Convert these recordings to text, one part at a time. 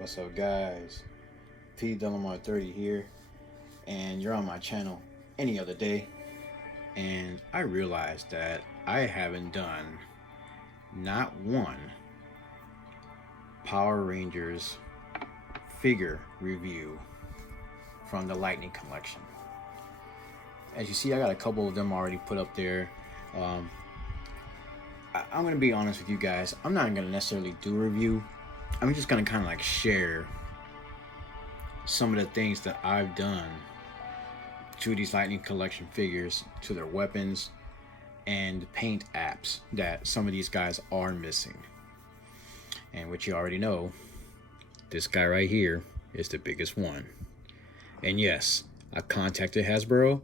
What's up, guys? P Delamar 30 here, and you're on my channel any other day. And I realized that I haven't done not one Power Rangers figure review from the Lightning collection. As you see, I got a couple of them already put up there. Um, I'm gonna be honest with you guys. I'm not gonna necessarily do a review. I'm just gonna kind of like share some of the things that I've done to these Lightning Collection figures, to their weapons, and the paint apps that some of these guys are missing. And which you already know, this guy right here is the biggest one. And yes, I contacted Hasbro.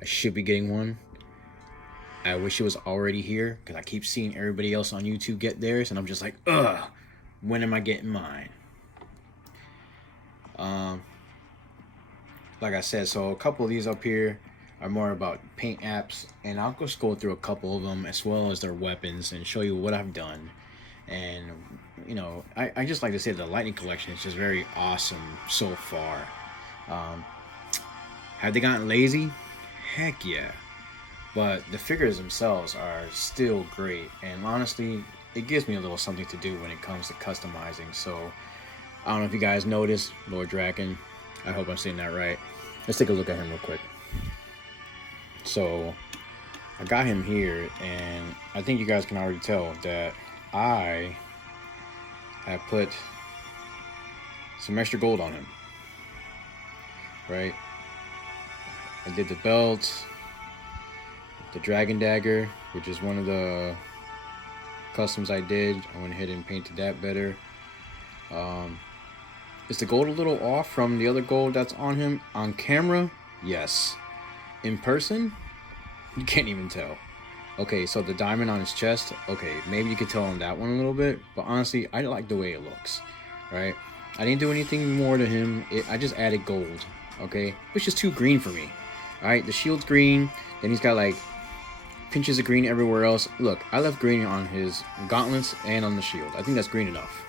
I should be getting one. I wish it was already here because I keep seeing everybody else on YouTube get theirs, and I'm just like, ugh, when am I getting mine? Like I said, so a couple of these up here are more about paint apps, and I'll just go through a couple of them as well as their weapons and show you what I've done. And you know, I just like to say the Lightning collection is just very awesome so far. Have they gotten lazy? Heck yeah. But the figures themselves are still great, and honestly, it gives me a little something to do when it comes to customizing. So I don't know if you guys noticed Lord Drakkon. I hope I'm saying that right. Let's take a look at him real quick. So I got him here, and I think you guys can already tell that I have put some extra gold on him. Right? I did the belt, the Dragon Dagger, which is one of the customs I did. I went ahead and painted that better. Is the gold a little off from the other gold that's on him on camera? Yes. In person, you can't even tell. Okay, so the diamond on his chest, okay, maybe you could tell on that one a little bit, but honestly, I like the way it looks, right? I didn't do anything more to him. I just added gold, okay? Which is too green for me, all right? The shield's green, then he's got like pinches of green everywhere else. Look, I left green on his gauntlets and on the shield. I think that's green enough,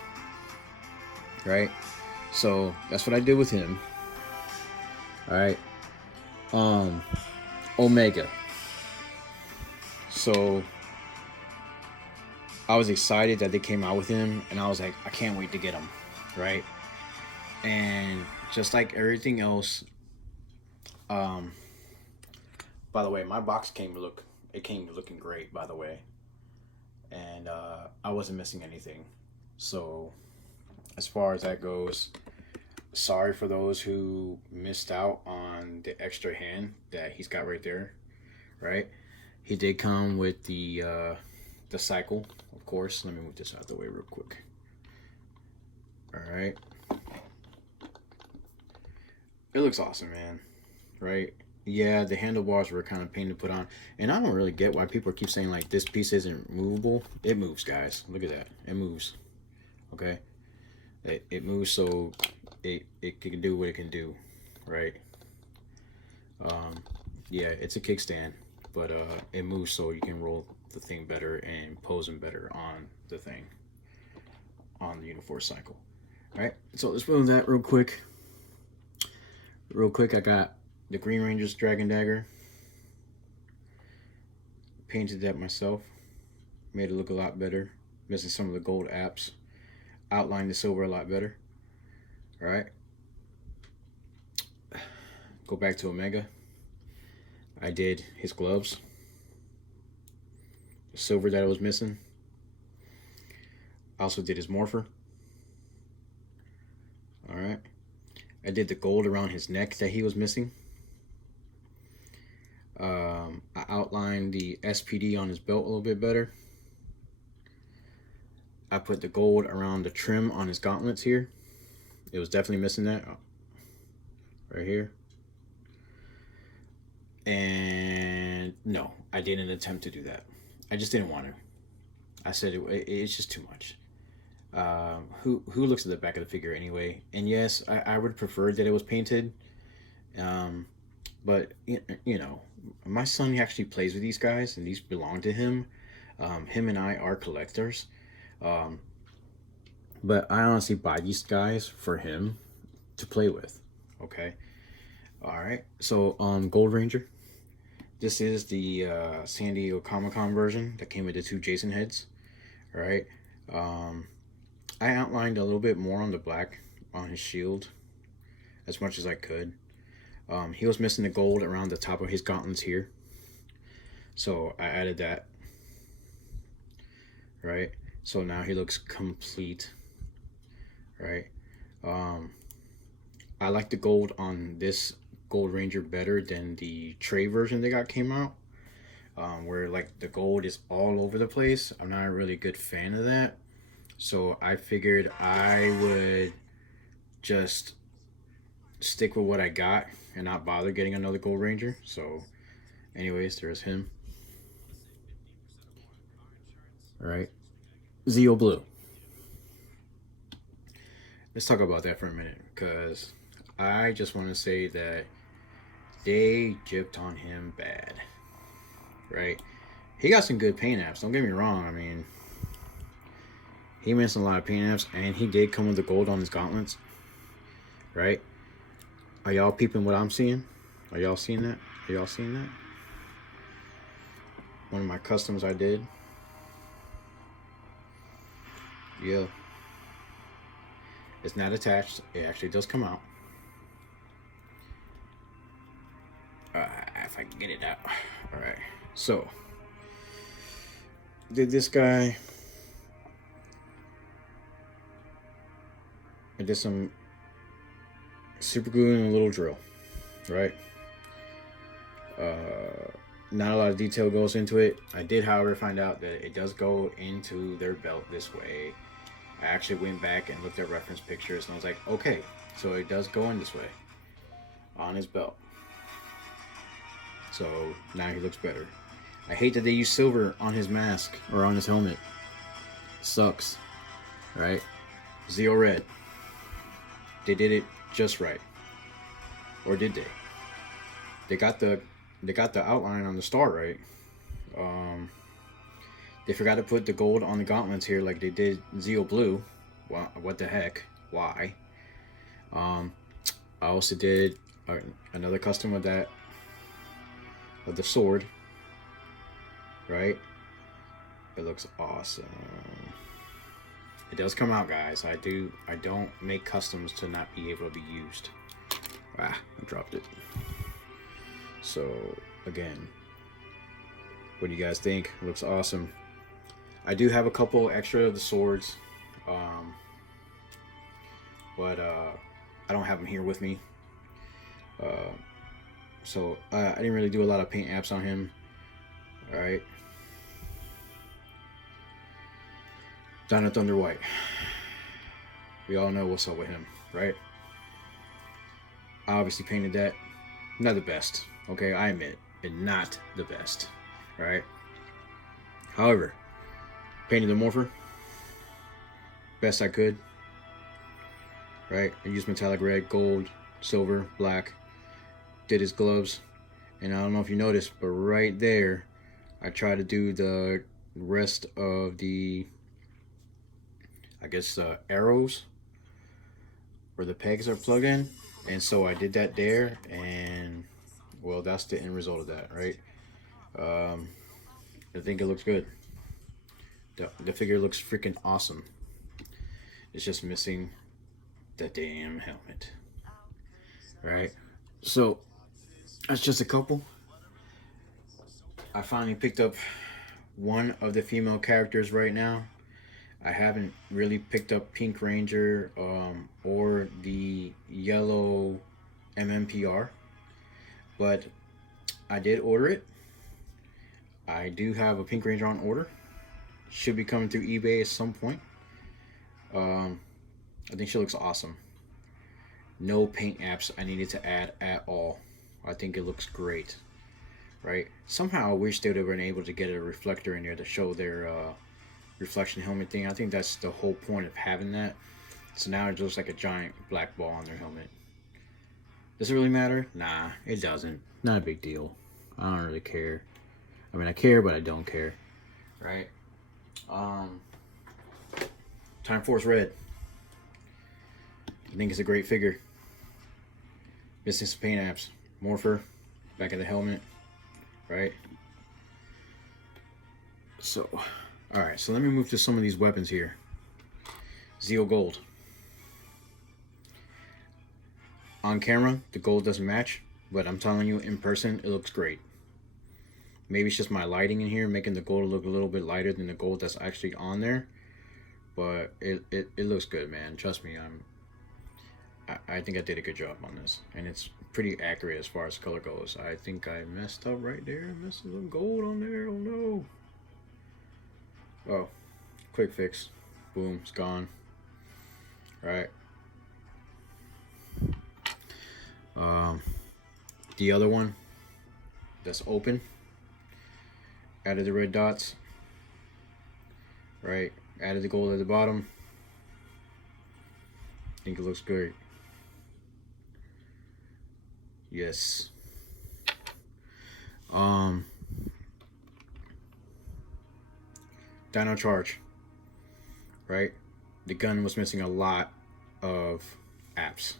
right? So that's what I did with him. All right. Omega. So I was excited that they came out with him, and I was like, I can't wait to get him, right? And just like everything else, by the way, my box came looking great, by the way, and I wasn't missing anything. So as far as that goes, sorry for those who missed out on the extra hand that he's got right there, right? He did come with the cycle, of course. Let me move this out of the way real quick. All right, it looks awesome, man. Right? Yeah, the handlebars were kind of pain to put on, and I don't really get why people keep saying like this piece isn't movable. It moves, guys. Look at that. It moves. Okay, it moves, so it can do what it can do, right? Yeah, it's a kickstand, but it moves so you can roll the thing better and pose them better on the thing, on the Uniforce cycle. All right, so let's move that real quick. Real quick, I got the Green Ranger's Dragon Dagger. Painted that myself. Made it look a lot better. Missing some of the gold apps. Outlined the silver a lot better. All right. Go back to Omega. I did his gloves. The silver that I was missing. I also did his morpher. All right. I did the gold around his neck that he was missing. I outlined the SPD on his belt a little bit better. I put the gold around the trim on his gauntlets here. It was definitely missing that. Right here. And no, I didn't attempt to do that. I just didn't want to. I said it's just too much. Who looks at the back of the figure anyway? And yes, I would prefer that it was painted. But you know, my son actually plays with these guys, and these belong to him. Him and I are collectors. But I honestly buy these guys for him to play with. Okay. All right. So Gold Ranger. This is the San Diego Comic-Con version that came with the 2 Jason heads. All right. Um, I outlined a little bit more on the black on his shield as much as I could. He was missing the gold around the top of his gauntlets here, so I added that. Right. So now he looks complete. Right. Um, I like the gold on this Gold Ranger better than the Trey version that came out, where like the gold is all over the place. I'm not a really good fan of that, so I figured I would just stick with what I got and not bother getting another Gold Ranger. So, anyways, there's him. All right, Zeo Blue. Let's talk about that for a minute, because I just want to say that they gypped on him bad. Right? He got some good paint apps. Don't get me wrong. I mean, he missed a lot of paint apps, and he did come with the gold on his gauntlets. Right? Are y'all peeping what I'm seeing? Are y'all seeing that? Are y'all seeing that? One of my customs I did. Yeah. It's not attached. It actually does come out. If I can get it out. Alright. So, did this guy. I did some super glue and a little drill. Right? Not a lot of detail goes into it. I did, however, find out that it does go into their belt this way. I actually went back and looked at reference pictures, and I was like, okay, so it does go in this way on his belt. So now he looks better. I hate that they use silver on his mask or on his helmet. Sucks. Right? Zeo Red. They did it just right. Or did they? They got the outline on the star right. They forgot to put the gold on the gauntlets here like they did Zeo Blue. What the heck? Why? I also did another custom with that, of the sword. Right? It looks awesome. It does come out, guys. I don't make customs to not be able to be used. I dropped it. So again, what do you guys think? It looks awesome. I do have a couple extra of the swords, but I don't have them here with me. So I didn't really do a lot of paint apps on him. All right. Dino Thunder White. We all know what's up with him, right? I obviously painted that. Not the best. Okay, I admit it. Not the best. Right? However, painted the morpher best I could. Right? I used metallic red, gold, silver, black. Did his gloves. And I don't know if you noticed, but right there, I tried to do the rest of the, I guess, arrows where the pegs are plugged in. And so I did that there, and well, that's the end result of that, right? I think it looks good. The figure looks freaking awesome. It's just missing the damn helmet, right? So that's just a couple. I finally picked up one of the female characters right now. I haven't really picked up Pink Ranger or the yellow MMPR, but I did order it. I do have a Pink Ranger on order. Should be coming through eBay at some point. I think she looks awesome. No paint apps I needed to add at all. I think it looks great. Right? Somehow I wish they would have been able to get a reflector in there to show their reflection helmet thing. I think that's the whole point of having that. So now it looks like a giant black ball on their helmet. Does it really matter? Nah, it doesn't. Not a big deal. I don't really care. I mean, I care, but I don't care. Right? Time Force Red. I think it's a great figure. Missing some paint apps. Morpher, back of the helmet, right? So, alright, so let me move to some of these weapons here. Zeo Gold. On camera, the gold doesn't match, but I'm telling you, in person, it looks great. Maybe it's just my lighting in here making the gold look a little bit lighter than the gold that's actually on there. But it looks good, man. Trust me, I think I did a good job on this. And it's pretty accurate as far as color goes. I think I messed up right there. Messed some gold on there. Oh no. Oh, quick fix. Boom, it's gone. Right. The other one that's open, added the red dots, right? Added the gold at the bottom. I think it looks great. Yes. Dino Charge, right? The gun was missing a lot of apps,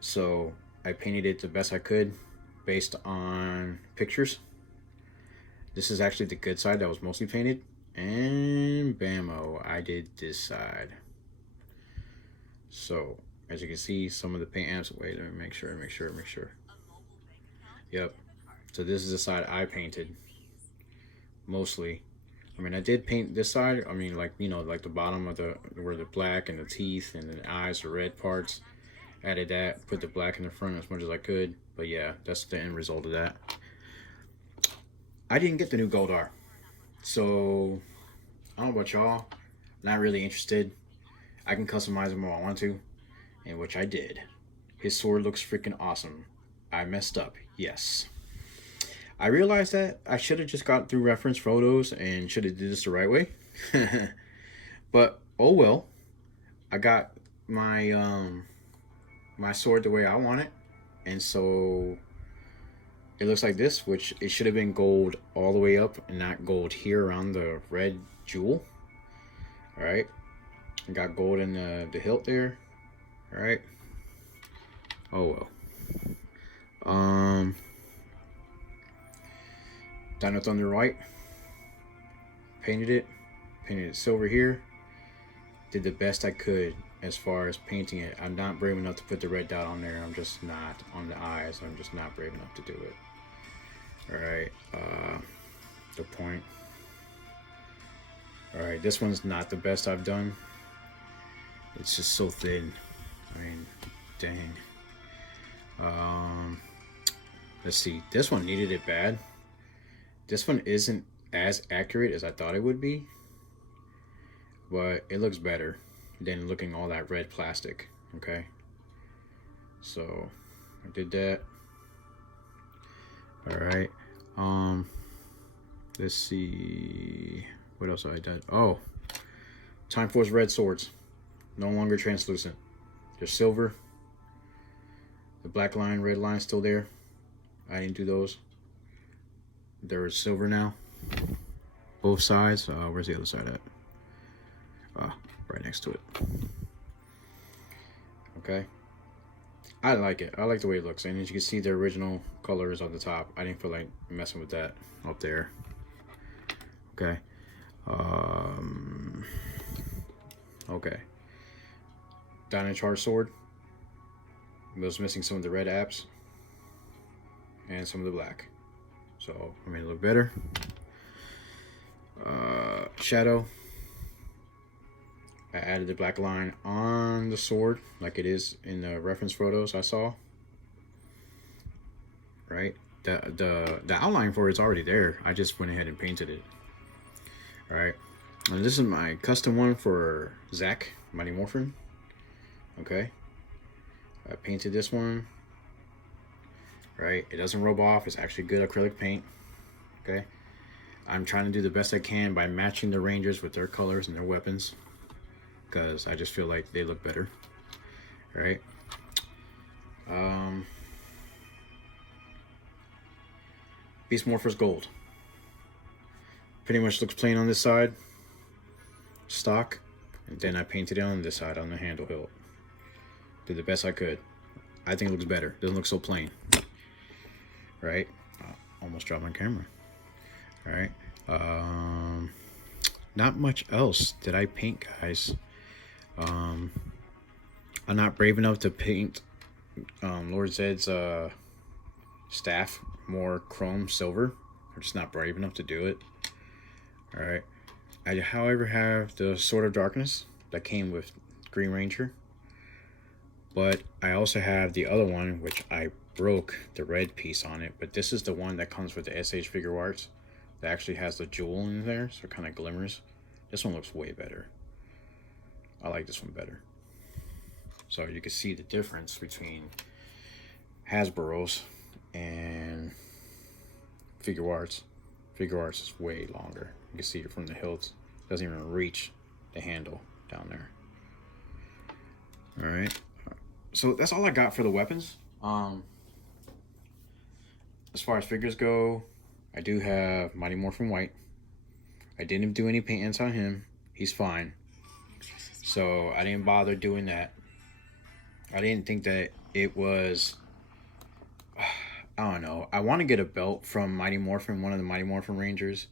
so I painted it the best I could based on pictures. This is actually the good side that was mostly painted, and bammo, I did this side. So as you can see, some of the paint apps. Wait, let me make sure. Yep. So this is the side I painted mostly. I mean, I did paint this side. I mean, like, you know, like the bottom of the where the black and the teeth and the eyes, the red parts. Added that, put the black in the front as much as I could. But yeah, that's the end result of that. I didn't get the new Goldar, so I don't know about y'all. Not really interested. I can customize him if I want to, and which I did. His sword looks freaking awesome. I messed up, yes. I realized that I should have just got through reference photos and should have did this the right way. But oh well. I got my my sword the way I want it, and so it looks like this, which it should have been gold all the way up and not gold here around the red jewel. All right, I got gold in the hilt there. All right. Oh well. Dino Thunder white. Painted it silver here. Did the best I could as far as painting it. I'm not brave enough to put the red dot on there. I'm just not on the eyes. I'm just not brave enough to do it. Alright, the point. Alright, this one's not the best I've done. It's just so thin. I mean, dang. Let's see. This one needed it bad. This one isn't as accurate as I thought it would be, but it looks better than looking all that red plastic. Okay, so I did that. All right. Let's see what else I did. Oh, Time Force red swords, no longer translucent. They're silver. The black line, red line still there. I didn't do those. They're silver now. Both sides. Where's the other side at? Right next to it. Okay. I like it. I like the way it looks. And as you can see, the original colors on the top. I didn't feel like messing with that up there. Okay. Okay. Dino Charge sword. It was missing some of the red apps and some of the black. So I made it look better. Shadow. I added the black line on the sword like it is in the reference photos I saw. Right? The outline for it's already there. I just went ahead and painted it. Alright. And this is my custom one for Zach, Mighty Morphin. Okay. I painted this one. Right? It doesn't rub off. It's actually good acrylic paint. Okay. I'm trying to do the best I can by matching the Rangers with their colors and their weapons, because I just feel like they look better. Right? Beast Morpher's gold. Pretty much looks plain on this side. Stock. And then I painted it on this side on the handle hilt. Did the best I could. I think it looks better. Doesn't look so plain. Right? Almost dropped my camera. All right. Not much else did I paint, guys. I'm not brave enough to paint Lord Zed's staff more chrome silver. I'm just not brave enough to do it. All right. I, however, have the Sword of Darkness that came with Green Ranger. But I also have the other one, which I broke the red piece on it. But this is the one that comes with the SH Figure Arts. That actually has the jewel in there, so it kind of glimmers. This one looks way better. I like this one better. So you can see the difference between Hasbro's and Figure Arts. Figure Arts is way longer. You can see it from the hilts. It doesn't even reach the handle down there. All right. So that's all I got for the weapons. As far as figures go, I do have Mighty Morphin White. I didn't do any paintings on him. He's fine. So I didn't bother doing that. I didn't think that it was... I don't know. I want to get a belt from Mighty Morphin, one of the Mighty Morphin Rangers,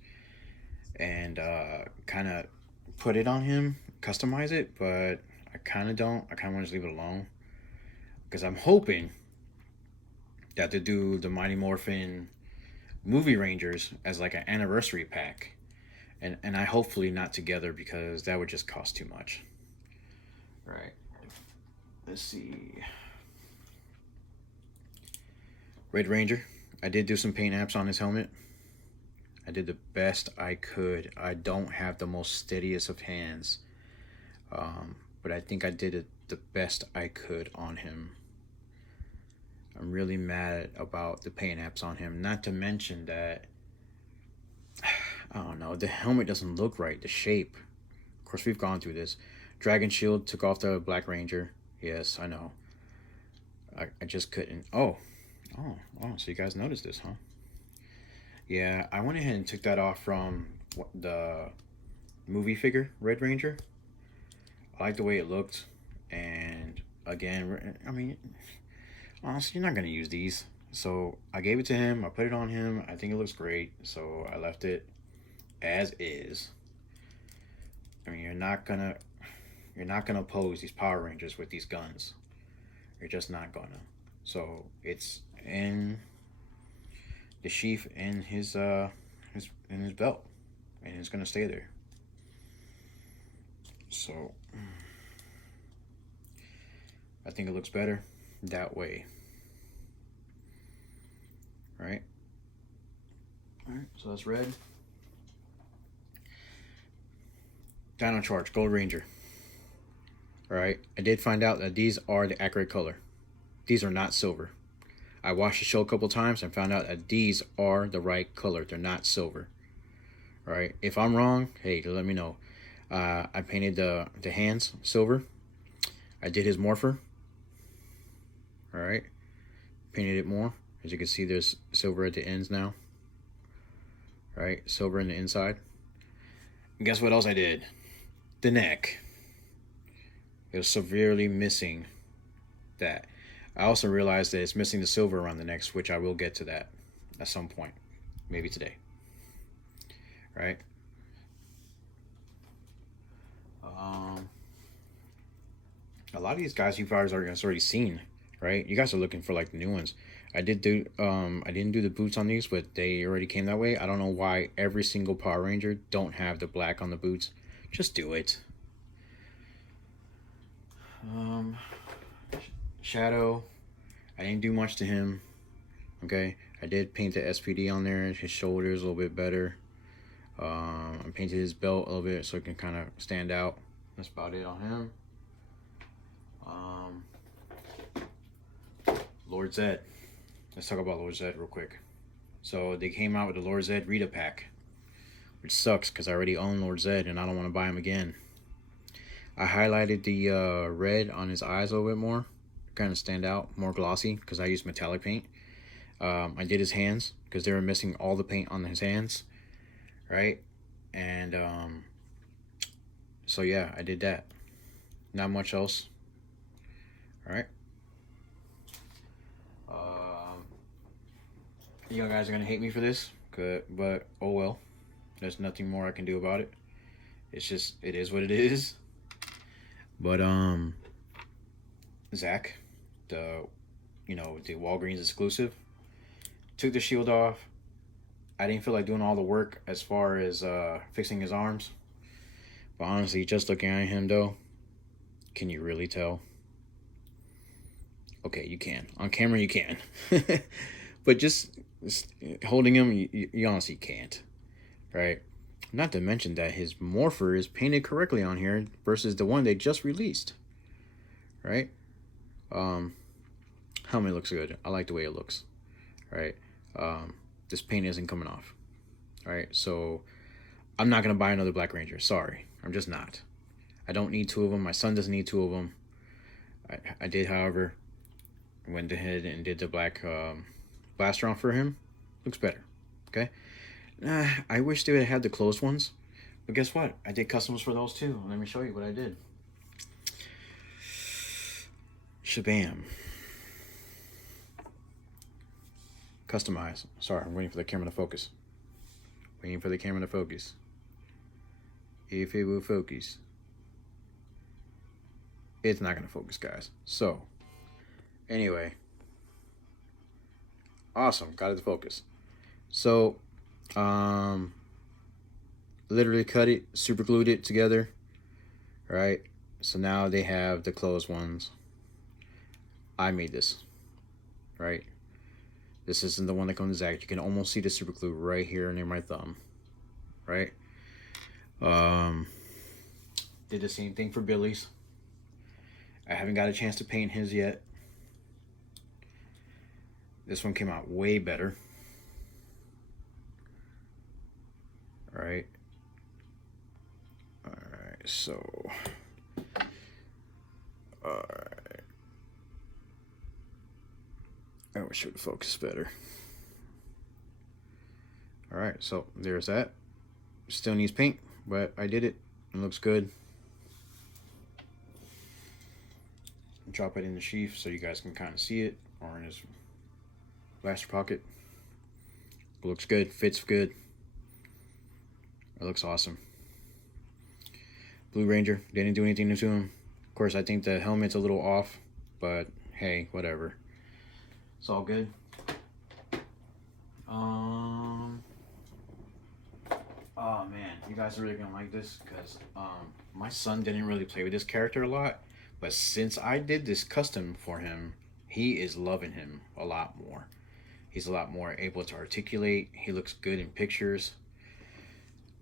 and kind of put it on him, customize it, but I kind of don't. I kind of want to just leave it alone. Because I'm hoping that to do the Mighty Morphin movie Rangers as like an anniversary pack. And I hopefully not together, because that would just cost too much. Right. Let's see. Red Ranger. I did do some paint apps on his helmet. I did the best I could. I don't have the most steadiest of hands. But I think I did it the best I could on him. I'm really mad about the paint apps on him. Not to mention that, I don't know, the helmet doesn't look right. The shape. Of course, we've gone through this. Dragon Shield took off the Black Ranger. Yes, I know. I just couldn't. Oh, so you guys noticed this, huh? Yeah, I went ahead and took that off from the movie figure, Red Ranger. I like the way it looked. And again, I mean, honestly, you're not going to use these. So I gave it to him. I put it on him. I think it looks great. So I left it as is. I mean, you're not gonna pose these Power Rangers with these guns. You're just not gonna. So it's in the sheath in his belt, and it's gonna stay there. So I think it looks better that way. Right? Alright, so that's red. Dino Charge, Gold Ranger. Alright, I did find out that these are the accurate color. These are not silver. I watched the show a couple times and found out that these are the right color. They're not silver. Alright, if I'm wrong, hey, let me know. I painted the hands silver. I did his morpher. Alright, painted it more. As you can see, there's silver at the ends now. Alright, silver in the inside. And guess what else I did? The neck. It was severely missing that. I also realized that it's missing the silver around the neck, which I will get to that at some point. Maybe today. Right? A lot of these guys you guys already seen, right? You guys are looking for like the new ones. I didn't do the boots on these, but they already came that way. I don't know why every single Power Ranger don't have the black on the boots. Just do it. Shadow, I didn't do much to him. Okay, I did paint the SPD on there, his shoulders a little bit better. I painted his belt a little bit so it can kind of stand out. That's about it on him. Lord Zed. Let's talk about Lord Zed real quick. So they came out with the Lord Zed Rita pack, which sucks because I already own Lord Zed and I don't want to buy him again. I highlighted the red on his eyes a little bit more, kind of stand out, more glossy, because I used metallic paint. I did his hands because they were missing all the paint on his hands, right? And so yeah, I did that. Not much else. All right. You guys are gonna hate me for this, good, but oh well. There's nothing more I can do about it. It's just it is what it is. But Zach, the the Walgreens exclusive, took the shield off. I didn't feel like doing all the work as far as fixing his arms. But honestly, just looking at him though, can you really tell? Okay, you can. On camera, you can. But just holding him, you honestly can't. Right? Not to mention that his morpher is painted correctly on here versus the one they just released. Right? Helmet looks good. I like the way it looks. Right? This paint isn't coming off. Right? So I'm not gonna buy another Black Ranger. Sorry, I'm just not. I don't need two of them. My son doesn't need two of them. I did, however, went ahead and did the black blaster on for him. Looks better. Okay. I wish they would have had the closed ones, but guess what? I did customs for those too. Let me show you what I did. Shabam. Customize. Sorry, I'm waiting for the camera to focus. Waiting for the camera to focus. If it will focus. It's not going to focus, guys. So, anyway. Awesome. Got it to focus. So, literally cut it, super glued it together. Right? So now they have the closed ones. I made this. Right? This isn't the one that comes exact. You can almost see the super glue right here near my thumb. Right? Did the same thing for Billy's. I haven't got a chance to paint his yet. This one came out way better. Alright. Alright, so. Alright. I wish it would focus better. Alright, so there's that. Still needs paint, but I did it. It looks good. Drop it in the sheath so you guys can kind of see it, or in his blaster pocket. It looks good, fits good. It looks awesome. Blue Ranger, didn't do anything to him. Of course, I think the helmet's a little off, but hey, whatever. It's all good. Oh man, you guys are really gonna like this because my son didn't really play with this character a lot, but since I did this custom for him, he is loving him a lot more. He's a lot more able to articulate. He looks good in pictures.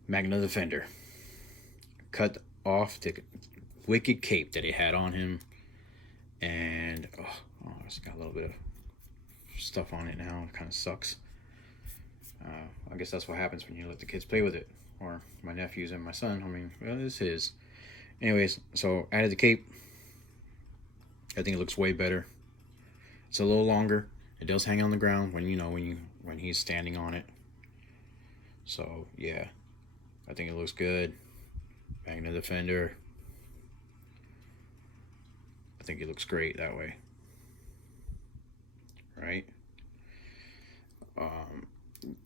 Magna Defender. Cut off the wicked cape that he had on him, and oh, it's got a little bit of stuff on it now. It kind of sucks. I guess that's what happens when you let the kids play with it, or my nephews and my son. I mean, well, it's his. Anyways, so added the cape. I think it looks way better. It's a little longer. It does hang on the ground when when he's standing on it. So yeah, I think it looks good. Magna Defender. I think it looks great that way. Right?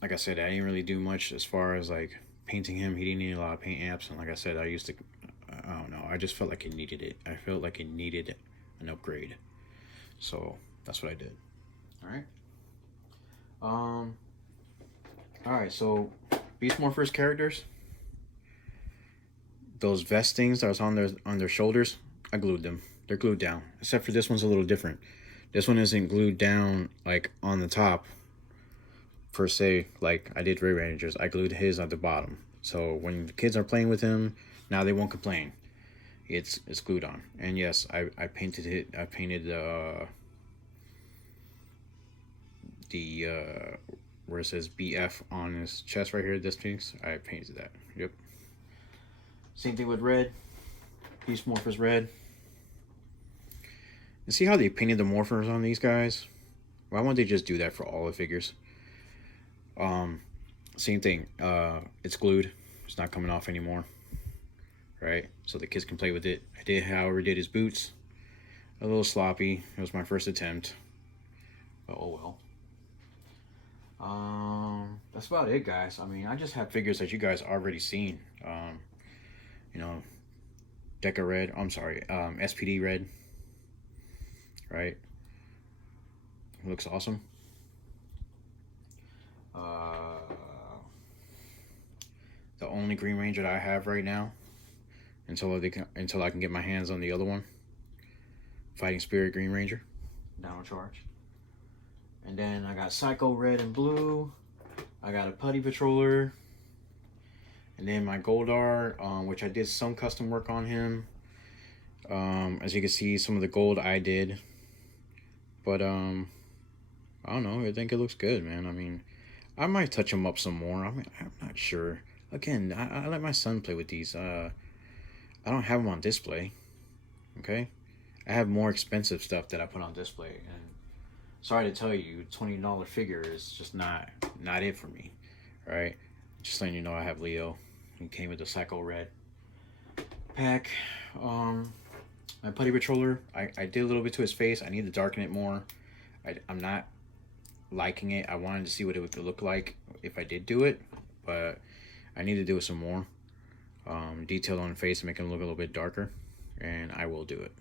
Like I said, I didn't really do much as far as like painting him. He didn't need a lot of paint apps, and like I said, I don't know, I just felt like it needed it. I felt like it needed an upgrade. So that's what I did. Alright, so Beast Morphers characters. Those vest things that was on their shoulders, I glued them. They're glued down. Except for this one's a little different. This one isn't glued down like on the top per se, like I did Ray Rangers. I glued his at the bottom. So when the kids are playing with him, now they won't complain. It's glued on. And yes, I painted it. I painted the where it says BF on his chest right here, this piece. I painted that. Yep. Same thing with red. Beast Morphers red. And see how they painted the morphers on these guys? Why won't they just do that for all the figures? Same thing. It's glued. It's not coming off anymore. Right? So the kids can play with it. I did, however, did his boots. a little sloppy. It was my first attempt, but oh well. That's about it, guys. I mean, I just have figures that you guys already seen. You know, Deca Red. I'm sorry, SPD Red. Right, looks awesome. The only Green Ranger that I have right now, until I can get my hands on the other one, Fighting Spirit Green Ranger, Dino Charge. And then I got Psycho Red and Blue. I got a Putty Patroller. And then my Goldar, which I did some custom work on him. As you can see, some of the gold I did. But, I don't know. I think it looks good, man. I mean, I might touch him up some more. I mean, I'm not sure. Again, I let my son play with these. I don't have them on display. Okay? I have more expensive stuff that I put on display. And sorry to tell you, $20 figure is just not it for me. Right? Just letting you know I have Leo. He came with the Psycho Red pack. My Putty Patroller, I did a little bit to his face. I need to darken it more. I'm not liking it. I wanted to see what it would look like if I did do it, but I need to do it some more. Detail on the face to make him look a little bit darker, and I will do it.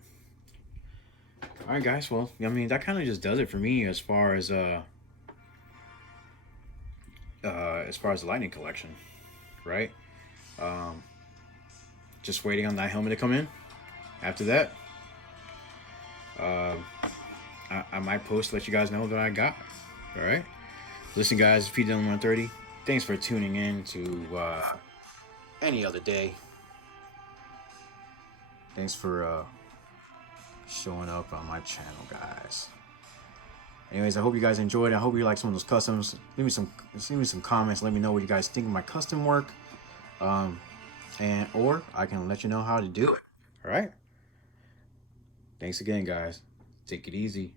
All right, guys. Well, I mean, that kind of just does it for me as far as the Lightning collection, right? Just waiting on that helmet to come in. After that, I might post to let you guys know that I got. All right. Listen, guys, if you done 130, thanks for tuning in to any other day. Thanks for showing up on my channel, guys. Anyways, I hope you guys enjoyed. I hope you like some of those customs. Leave me some comments. Let me know what you guys think of my custom work. Or I can let you know how to do it. All right. Thanks again, guys. Take it easy.